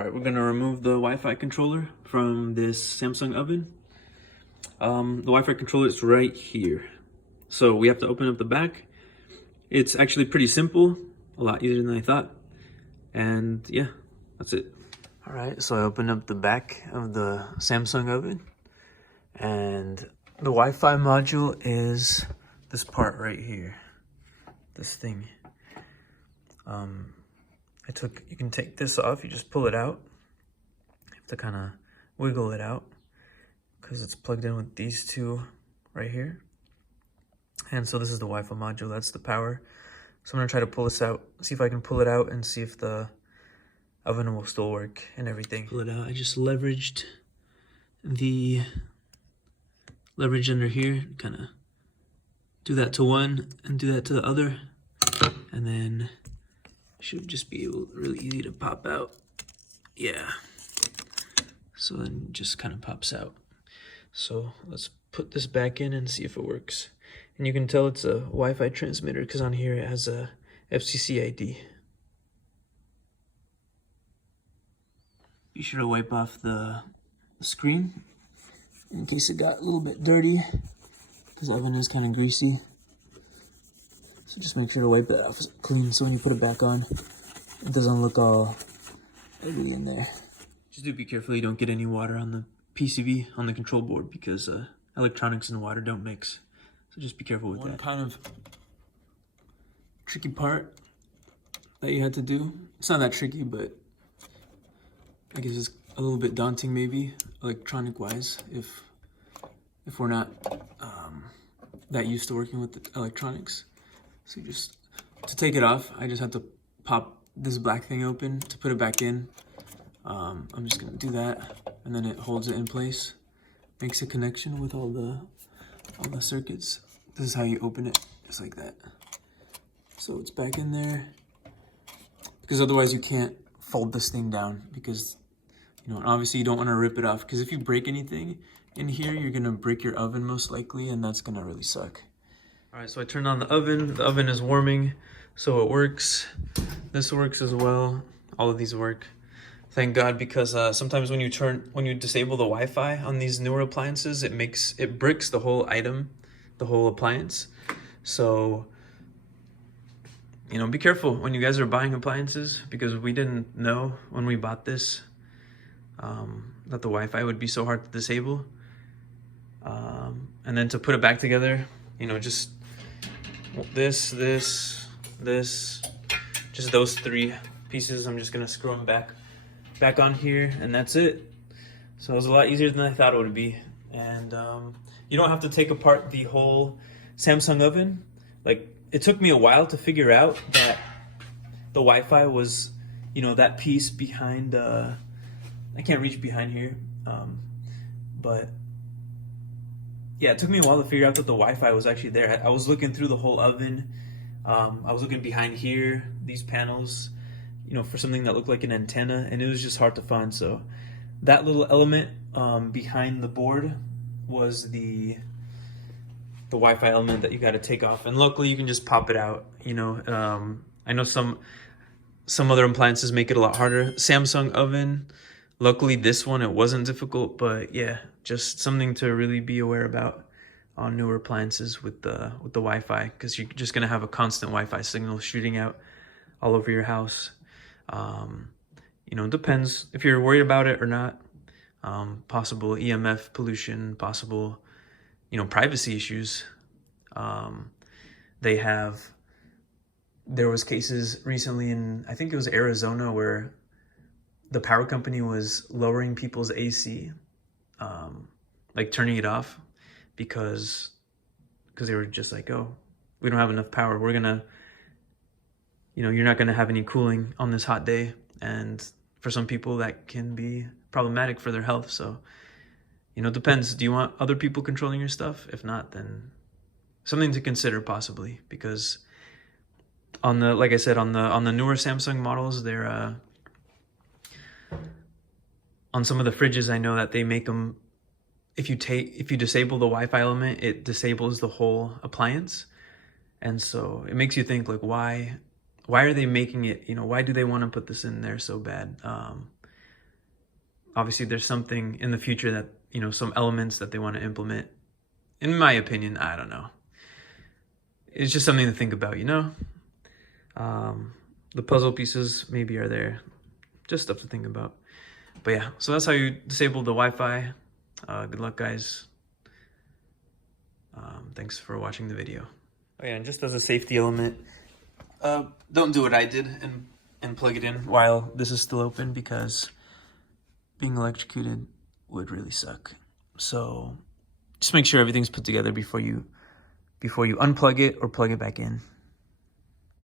All right, we're gonna remove the Wi-Fi controller from this Samsung oven. The Wi-Fi controller is right here. So we have to open up the back. It's actually pretty simple, a lot easier than I thought. And yeah, that's it. All right, so I opened up the back of the Samsung oven, and the Wi-Fi module is this part right here, this thing. You can take this off, you just pull it out. You have to kind of wiggle it out because it's plugged in with these two right here. And so this is the Wi-Fi module, that's the power. So I'm gonna try to pull this out, see if I can pull it out and see if the oven will still work and everything. Pull it out, I just leveraged the leverage under here, kind of do that to one and do that to the other. And then should just be really easy to pop out. Yeah. So then it just kind of pops out. So let's put this back in and see if it works. And you can tell it's a Wi-Fi transmitter because on here it has a FCC ID. Be sure to wipe off the screen in case it got a little bit dirty because the oven is kind of greasy. So just make sure to wipe it off clean so when you put it back on, it doesn't look all ugly in there. Just do be careful you don't get any water on the PCB, on the control board, because electronics and water don't mix. So just be careful with that. One kind of tricky part that you had to do, it's not that tricky, but I guess it's a little bit daunting maybe, electronic-wise, if we're not that used to working with the electronics. So just, to take it off, I just have to pop this black thing open to put it back in. I'm just gonna do that, and then it holds it in place, makes a connection with all the circuits. This is how you open it, just like that. So it's back in there, because otherwise you can't fold this thing down, because obviously you don't want to rip it off, because if you break anything in here, you're gonna break your oven most likely, and that's gonna really suck. All right, so I turned on the oven is warming, so it works. This works as well, all of these work. Thank God, because sometimes when you disable the Wi-Fi on these newer appliances, it bricks the whole item, the whole appliance. So, be careful when you guys are buying appliances, because we didn't know when we bought this that the Wi-Fi would be so hard to disable. And then to put it back together, just this, just those three pieces. I'm just gonna screw them back on here, and that's it. So it was a lot easier than I thought it would be. And you don't have to take apart the whole Samsung oven. Like, it took me a while to figure out that the Wi-Fi was, that piece behind, I can't reach behind here, but yeah, it took me a while to figure out that the Wi-Fi was actually there. I was looking through the whole oven. I was looking behind here, these panels, for something that looked like an antenna, and it was just hard to find. So that little element behind the board was the Wi-Fi element that you got to take off. And luckily you can just pop it out. I know some other appliances make it a lot harder. Samsung oven, luckily this one, it wasn't difficult, but yeah, just something to really be aware about on newer appliances with the Wi-Fi, because you're just gonna have a constant Wi-Fi signal shooting out all over your house. Depends if you're worried about it or not. Possible EMF pollution, possible, privacy issues. There was cases recently in, I think it was Arizona, where the power company was lowering people's AC, like turning it off, because they were just like, oh, we don't have enough power. We're gonna, you're not gonna have any cooling on this hot day. And for some people that can be problematic for their health. So, it depends. Do you want other people controlling your stuff? If not, then something to consider possibly, because like I said, on the newer Samsung models, they're, on some of the fridges, I know that they make them, if you disable the Wi-Fi element, it disables the whole appliance. And so it makes you think, like, why are they making it, why do they want to put this in there so bad? Obviously, there's something in the future that, you know, some elements that they want to implement. In my opinion, I don't know. It's just something to think about, you know? The puzzle pieces maybe are there. Just stuff to think about. But yeah, so that's how you disable the Wi-Fi. Good luck, guys. Thanks for watching the video. Oh yeah, and just as a safety element, don't do what I did and plug it in while this is still open, because being electrocuted would really suck. So just make sure everything's put together before you unplug it or plug it back in.